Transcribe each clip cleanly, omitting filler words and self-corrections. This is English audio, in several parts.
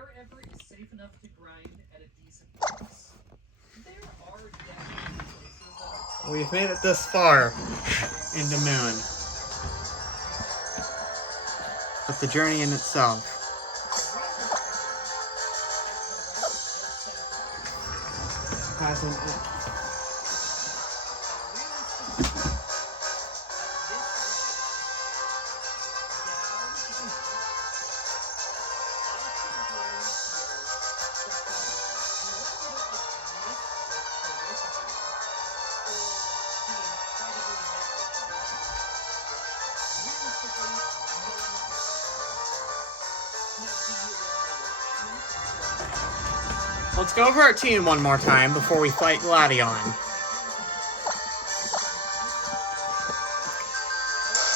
wherever is safe enough to grind at a decent price. There are definitely places that are... We've made it this far into Moon. But the journey in itself hasn't... Let's go over our team one more time before we fight Gladion.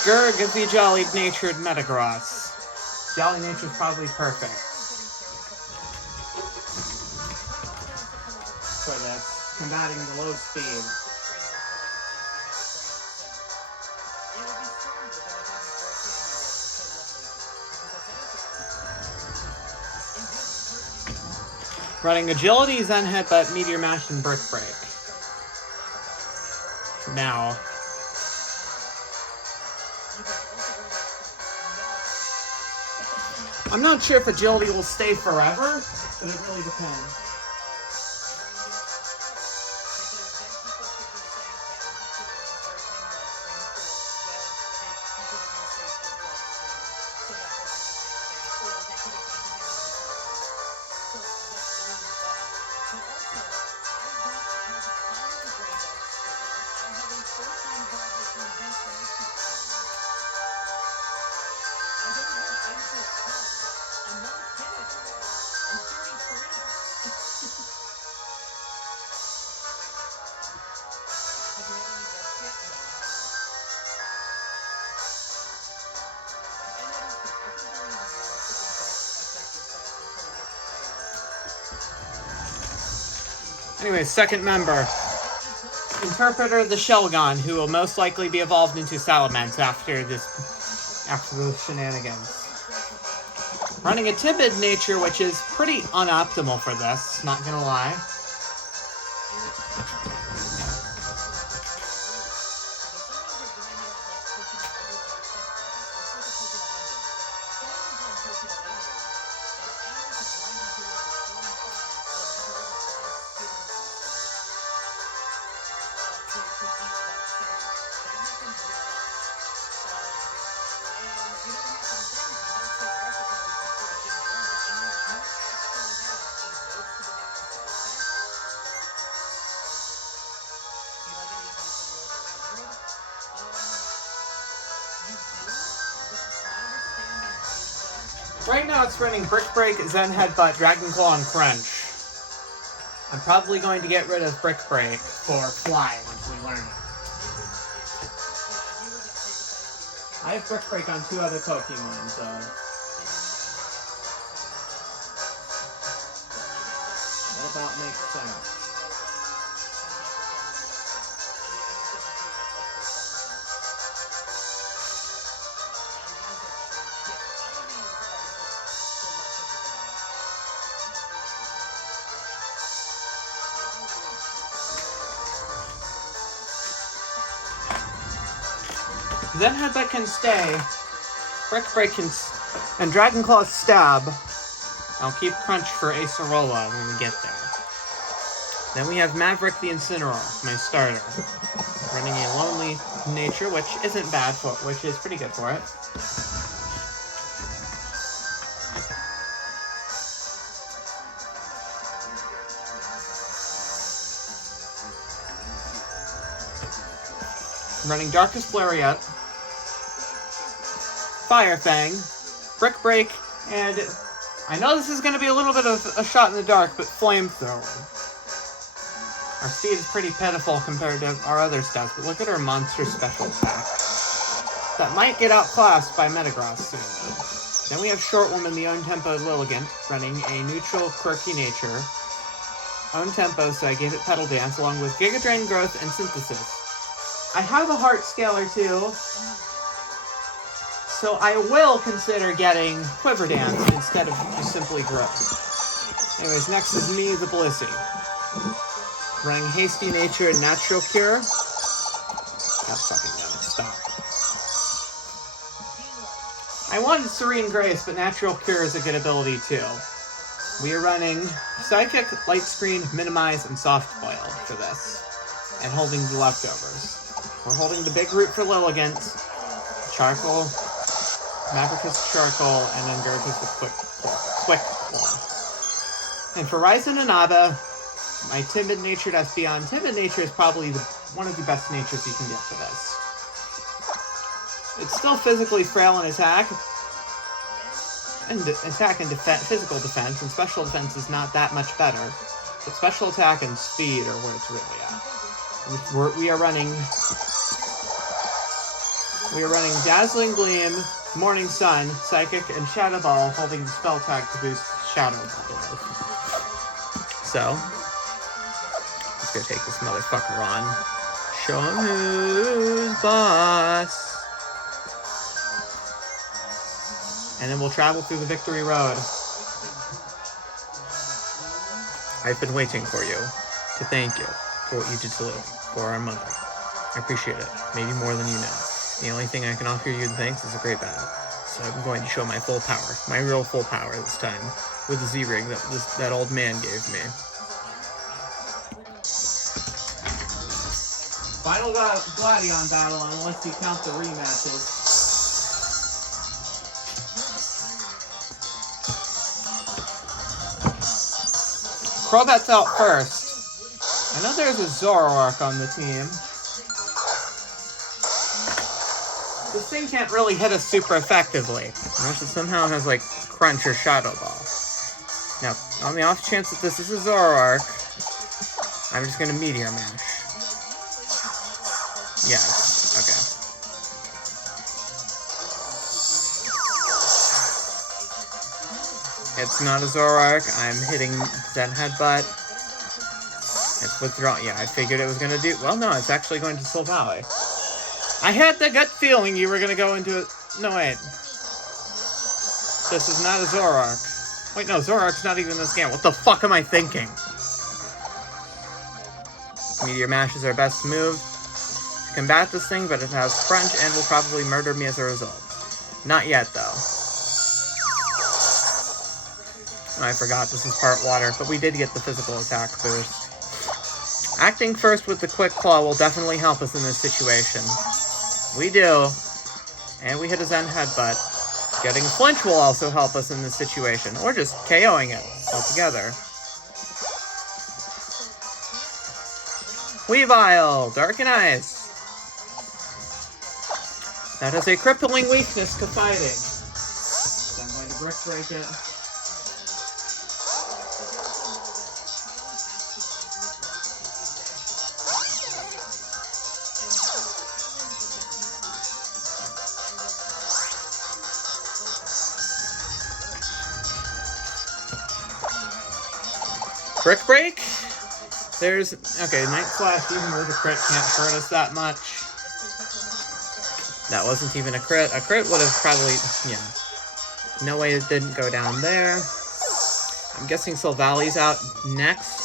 Gurg is the jolly-natured Metagross. Jolly nature's probably perfect for this, combating the low speed. Running Agility, Zen Headbutt, Meteor Mash, and Brick Break. Now, I'm not sure if Agility will stay forever, but it really depends. Anyways, second member. Interpreter the Shelgon, who will most likely be evolved into Salamence after the shenanigans. Running a timid nature, which is pretty unoptimal for this, not gonna lie. Right now it's running Brick Break, Zen Headbutt, Dragon Claw, and Crunch. I'm probably going to get rid of Brick Break for Fly once we learn it. I have Brick Break on 2 other Pokemon, so... that about makes sense. Zen Headbutt can stay, Brick Break can, and Dragon Claw Stab. I'll keep Crunch for Acerola when we get there. Then we have Maverick the Incineroar, my starter. Running a Lonely Nature, which isn't bad for, which is pretty good for it. Running Darkest Lariat, Fire Fang, Brick Break, and I know this is going to be a little bit of a shot in the dark, but Flamethrower. Our speed is pretty pitiful compared to our other stats, but look at our monster special attack. That might get outclassed by Metagross soon, though. Then we have Short Woman, the Own Tempo Lilligant, running a neutral, quirky nature. Own Tempo, so I gave it Petal Dance, along with Giga Drain Growth and Synthesis. I have a Heart Scaler too, So I will consider getting Quiver Dance instead of just simply Growth. Anyways, next is me, the Blissey. Running Hasty Nature and Natural Cure. God fucking damn it, stop. I wanted Serene Grace, but Natural Cure is a good ability too. We are running Psychic, Light Screen, Minimize, and Soft Boiled for this. And holding the leftovers. We're holding the big root for Lilligant, Charcoal, Maverickus Charcoal, and then Gurkus with Quick Claw. And for Ryzen and Abba, my Timid-Natured Espeon. Timid Nature is probably one of the best natures you can get for this. It's still physically frail in attack, and physical defense, and special defense is not that much better. But special attack and speed are where it's really at. We are running Dazzling Gleam, Morning Sun, Psychic, and Shadow Ball, holding the spell tag to boost Shadow Ball. So, let's go take this motherfucker on. Show him who's boss. And then we'll travel through the Victory Road. I've been waiting for you to thank you for what you did to Lily, for our mother. I appreciate it, maybe more than you know. The only thing I can offer you in thanks is a great battle. So I'm going to show my full power, my real full power this time, with the Z-Ring that old man gave me. Final Gladion battle, unless you count the rematches. Crobat's out first. I know there's a Zoroark on the team. This thing can't really hit us super effectively, unless it somehow has, like, Crunch or Shadow Ball. Now, on the off chance that this is a Zoroark, I'm just gonna Meteor Mash. Yes, okay. It's not a Zoroark. I'm hitting Zen Headbutt. It's withdrawn. Yeah, I figured it was going to do... Well, no, it's actually going to Soul Valley. I had the gut feeling you were going to go into it. No, wait. This is not a Zoroark. Wait, no, Zoroark's not even in this game. What the fuck am I thinking? Meteor Mash is our best move to combat this thing, but it has Crunch and will probably murder me as a result. Not yet, though. I forgot, this is part water, but we did get the physical attack boost. Acting first with the Quick Claw will definitely help us in this situation. We do. And we hit a Zen Headbutt. Getting Flinch will also help us in this situation, or just KOing it altogether. Weavile, Dark and Ice. That has a crippling weakness to fighting. So I'm going to Brick Break it. Brick Break? There's... Okay, Night Slash, even with a crit, can't hurt us that much. That wasn't even a crit. A crit would have probably... Yeah. No way it didn't go down there. I'm guessing Soul Valley's out next.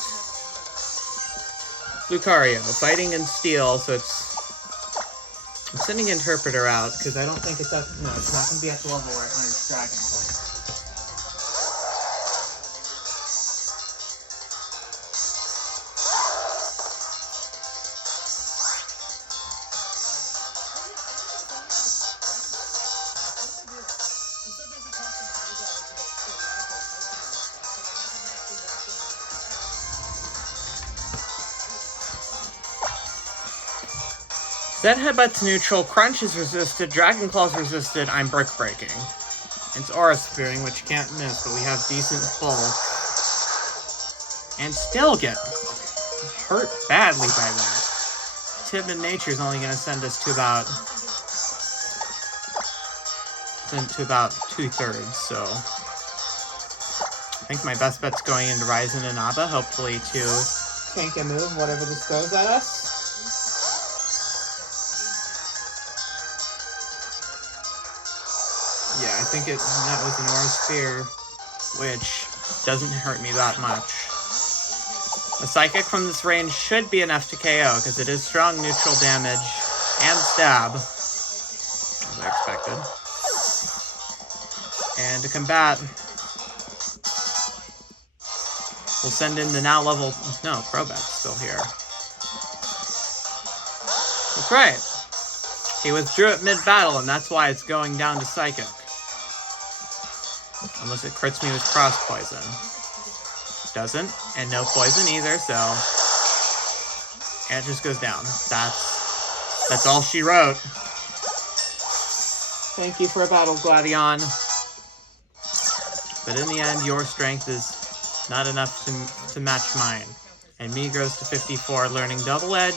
Lucario, fighting in Steel, so it's... I'm sending Interpreter out, because I don't think it's at... No, it's not going to be at the level where it learns Dragon Claw. Zen Headbutt's neutral, Crunch is resisted, Dragon Claw's resisted, I'm Brick Breaking. It's Aura Spearing, which you can't miss, but we have decent bulk. And still get hurt badly by that. Timid Nature is only going to send us to about... two-thirds, so... I think my best bet's going into Ryzen and Abba, hopefully to tank a move, whatever this throws at us. that was an Aura Sphere, which doesn't hurt me that much. A Psychic from this range should be enough to KO, because it is strong neutral damage and stab, as I expected. And to combat, we'll send in the now level... No, Crobat's still here. That's right. He withdrew at mid-battle, and that's why it's going down to Psychic. Unless it crits me with Cross Poison. Doesn't, and no poison either, so... And it just goes down. That's all she wrote. Thank you for a battle, Gladion. But in the end, your strength is not enough to match mine. And me grows to 54, learning Double Edge.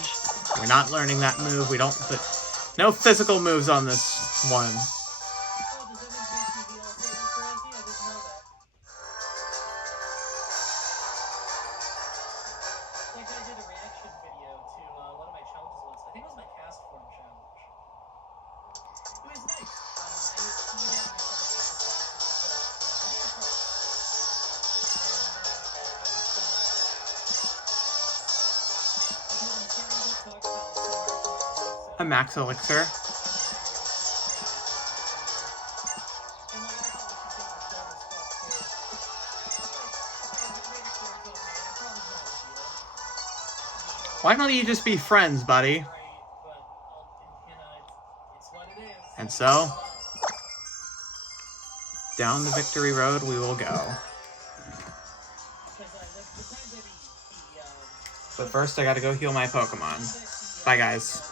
We're not learning that move. We don't put... No physical moves on this one. Oh, does that make BCB also look crazy? I didn't know that. That guy did a reaction video to one of my challenges once. I think it was my cast form challenge. It was nice. He had me start as fast as he could. A Max Elixir. Why don't you just be friends, buddy? And so, down the victory road we will go. But first I gotta go heal my Pokemon. Bye, guys.